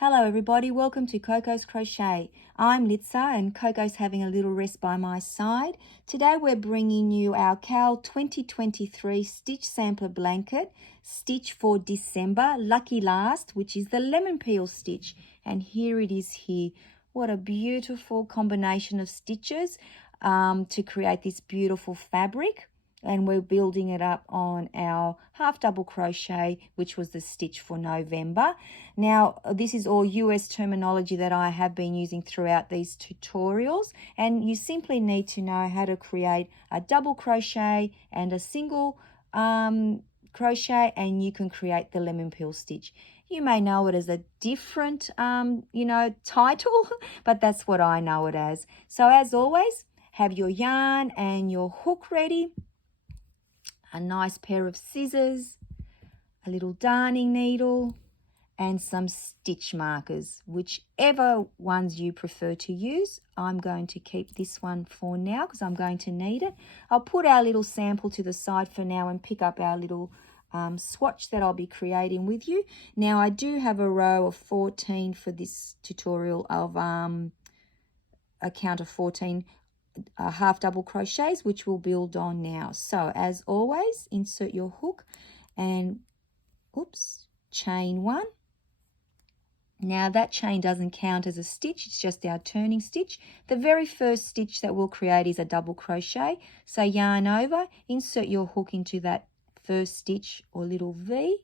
Hello everybody, welcome to Coco's Crochet. I'm Litsa and Coco's having a little rest by my side. Today we're bringing you our Cal 2023 Stitch Sampler Blanket, stitch for December, lucky last, which is the lemon peel stitch. And here it is here. What a beautiful combination of stitches to create this beautiful fabric. And we're building it up on our half double crochet, which was the stitch for November. Now, this is all US terminology that I have been using throughout these tutorials, and you simply need to know how to create a double crochet and a single crochet, and you can create the lemon peel stitch. You may know it as a different, title, but that's what I know it as. So as always, have your yarn and your hook ready, a nice pair of scissors, a little darning needle, and some stitch markers, whichever ones you prefer to use. I'm going to keep this one for now because I'm going to need it. I'll put our little sample to the side for now and pick up our little swatch that I'll be creating with you. Now I do have a row of 14 for this tutorial of a count of 14 half double crochets, which we'll build on now. So as always, insert your hook and chain one. Now that chain doesn't count as a stitch, it's just our turning stitch. The very first stitch that we'll create is a double crochet. So yarn over, insert your hook into that first stitch or little V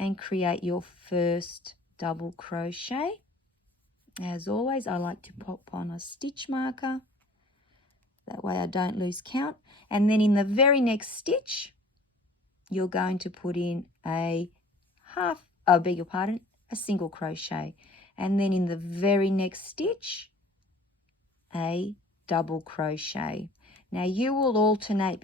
and create your first double crochet. As always, I like to pop on a stitch marker. That way I don't lose count. And then in the very next stitch, you're going to put in a single crochet. And then in the very next stitch, a double crochet. Now you will alternate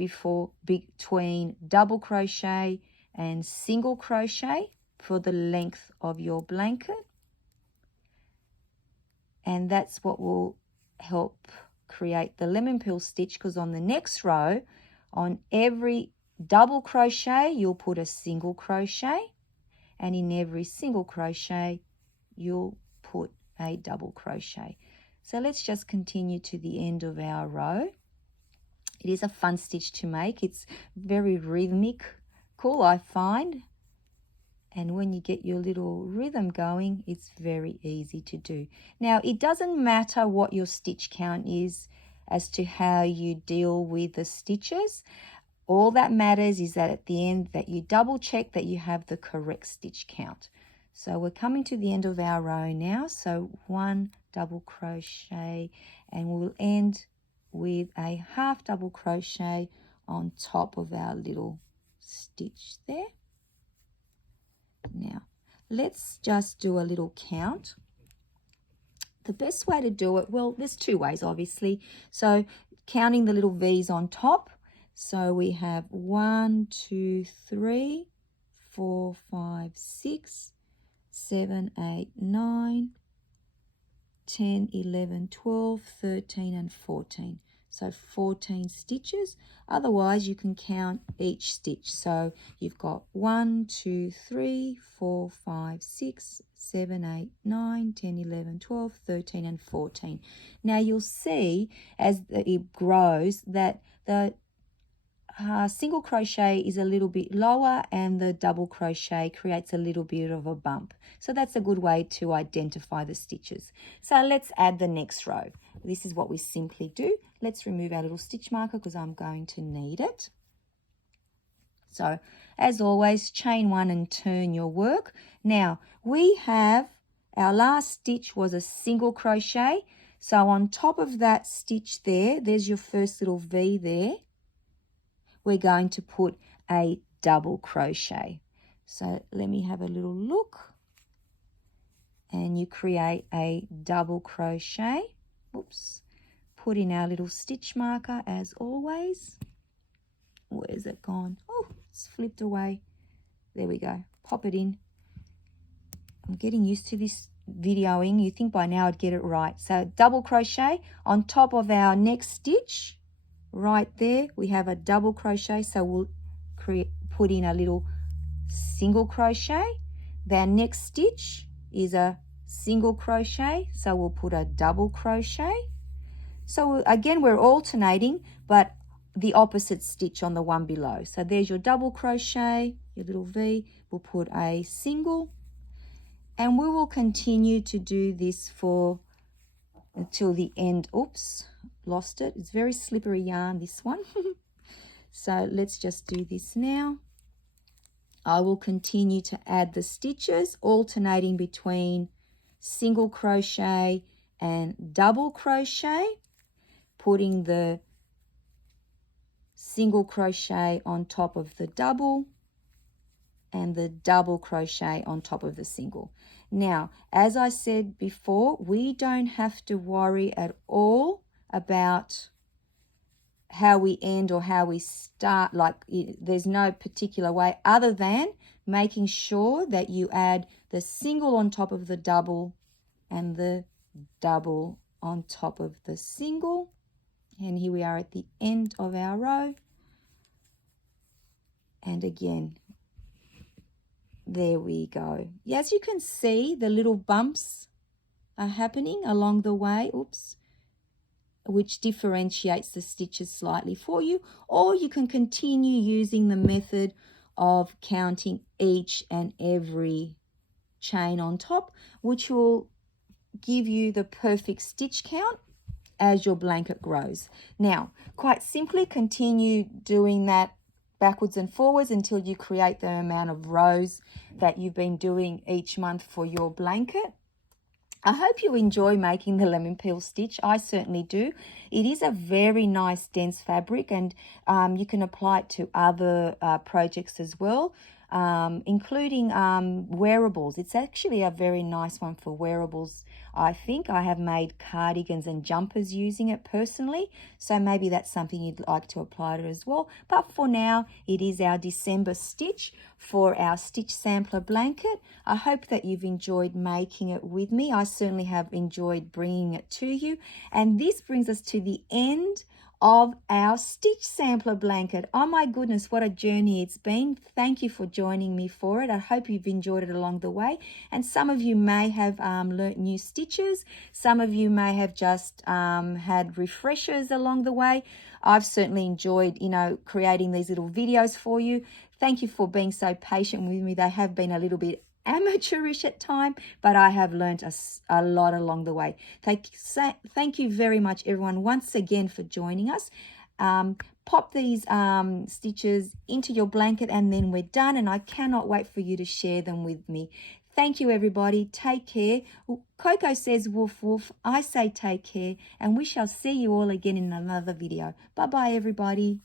between double crochet and single crochet for the length of your blanket. And that's what will help create the lemon peel stitch, because on the next row, on every double crochet you'll put a single crochet, and in every single crochet you'll put a double crochet. So let's just continue to the end of our row. It is a fun stitch to make. It's very rhythmic, cool, I find. And when you get your little rhythm going, it's very easy to do. Now, it doesn't matter what your stitch count is as to how you deal with the stitches. All that matters is that at the end that you double check that you have the correct stitch count. So we're coming to the end of our row now. So one double crochet, and we'll end with a half double crochet on top of our little stitch there. Now, let's just do a little count. The best way to do it, well, there's two ways, obviously. So counting the little V's on top. So we have 1, 2, 3, 4, 5, 6, 7, 8, 9, 10, 11, 12, 13, and 14. So 14 stitches. Otherwise, you can count each stitch. So you've got 1, 2, 3, 4, 5, 6, 7, 8, 9, 10, 11, 12, 13, and 14. Now you'll see as it grows that the single crochet is a little bit lower and the double crochet creates a little bit of a bump. So that's a good way to identify the stitches. So let's add the next row. This is what we simply do. Let's remove our little stitch marker because I'm going to need it. So as always, chain one and turn your work. Now we have, our last stitch was a single crochet. So on top of that stitch there's your first little V there. We're going to put a double crochet. So let me have a little look. And you create a double crochet. Oops. Put in our little stitch marker as always. Where's it gone? Oh, it's flipped away. There we go. Pop it in. I'm getting used to this videoing. You think by now I'd get it right. So double crochet on top of our next stitch. Right there we have a double crochet, so we'll put in a little single crochet. Then next stitch is a single crochet, so we'll put a double crochet. So again, we're alternating, but the opposite stitch on the one below. So there's your double crochet, your little V. We'll put a single, and we will continue to do this for until the end. Oops, lost it. It's very slippery yarn, this one. So let's just do this now. I will continue to add the stitches, alternating between single crochet and double crochet, putting the single crochet on top of the double and the double crochet on top of the single. Now, as I said before, we don't have to worry at all about how we end or how we start. Like, there's no particular way other than making sure that you add the single on top of the double and the double on top of the single. And here we are at the end of our row. And again, there we go. As you can see, the little bumps are happening along the way. Oops. Which differentiates the stitches slightly for you, or you can continue using the method of counting each and every chain on top, which will give you the perfect stitch count as your blanket grows. Now, quite simply, continue doing that backwards and forwards until you create the amount of rows that you've been doing each month for your blanket. I hope you enjoy making the lemon peel stitch. I certainly do. It is a very nice dense fabric, and you can apply it to other projects as well, including wearables. It's actually a very nice one for wearables. I think I have made cardigans and jumpers using it personally, so maybe that's something you'd like to apply to as well. But for now, it is our December stitch for our stitch sampler blanket. I hope that you've enjoyed making it with me. I certainly have enjoyed bringing it to you. And this brings us to the end of our stitch sampler blanket. Oh my goodness, what a journey it's been. Thank you for joining me for it. I hope you've enjoyed it along the way. And some of you may have learnt new stitches. Some of you may have just had refreshers along the way. I've certainly enjoyed, creating these little videos for you. Thank you for being so patient with me. They have been a little bit amateurish at time, but I have learned a lot along the way. Thank you very much, everyone, once again for joining us. Pop these stitches into your blanket and then we're done, and I cannot wait for you to share them with me. Thank you, everybody. Take care. Coco says woof woof. I say take care, and we shall see you all again in another video. Bye-bye, everybody.